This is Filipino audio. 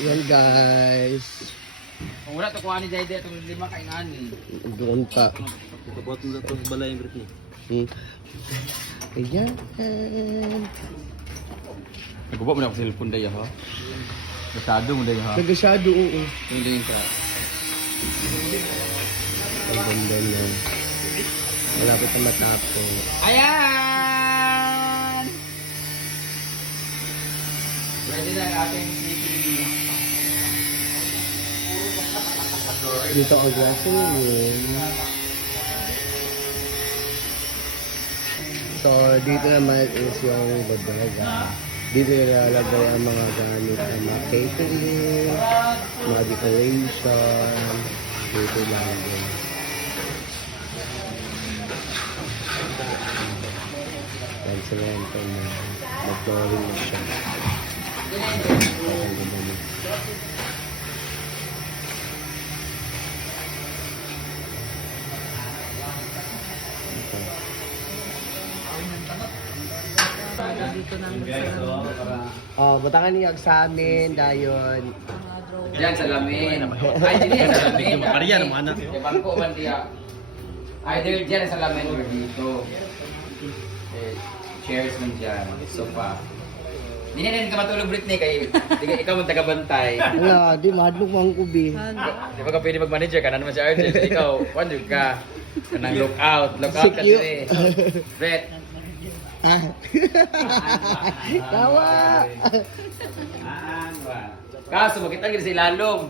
Yan guys. Kung wala to kuha ni Jayde itong 5 kaingan. Doon pa. Ipabot mo na ito sa balay yung Britney. Ayan. Nagubok mo na ako sa cellphone daya ha. Basado mo daya ha. Nagasyado, oo. Yung din ka. Ang ganda na. Malapit na matapos. Ayan! Ready na ang ating sleeping. Dito ang gasoline. So, dito naman is yung bodega. Dito nilalagay ang mga gamit ng mga catering, mga decoration. Dito lang din. Yan semento na. Mag-flooring na siya. Ang ganda niya. Batangan niya sa amin, dayon. Diyan sa lamin. Ay, diyan sa lamin. Maria naman anak. Bangko man diya. Either diyan sa lamin or dito. Chairs man dyan. Sofa. Hindi na ka matulog Britney kay ikaw mong tagabantay. Wala, di mahadlok mo ang kubi. Di ba ka pwede mag-manager ka na naman si Argent. Ikaw, wonder ka. Kanang lookout. Lookout ka din eh. Brett. Ah. Tawa! Kaso, makita nyo sa ilalong.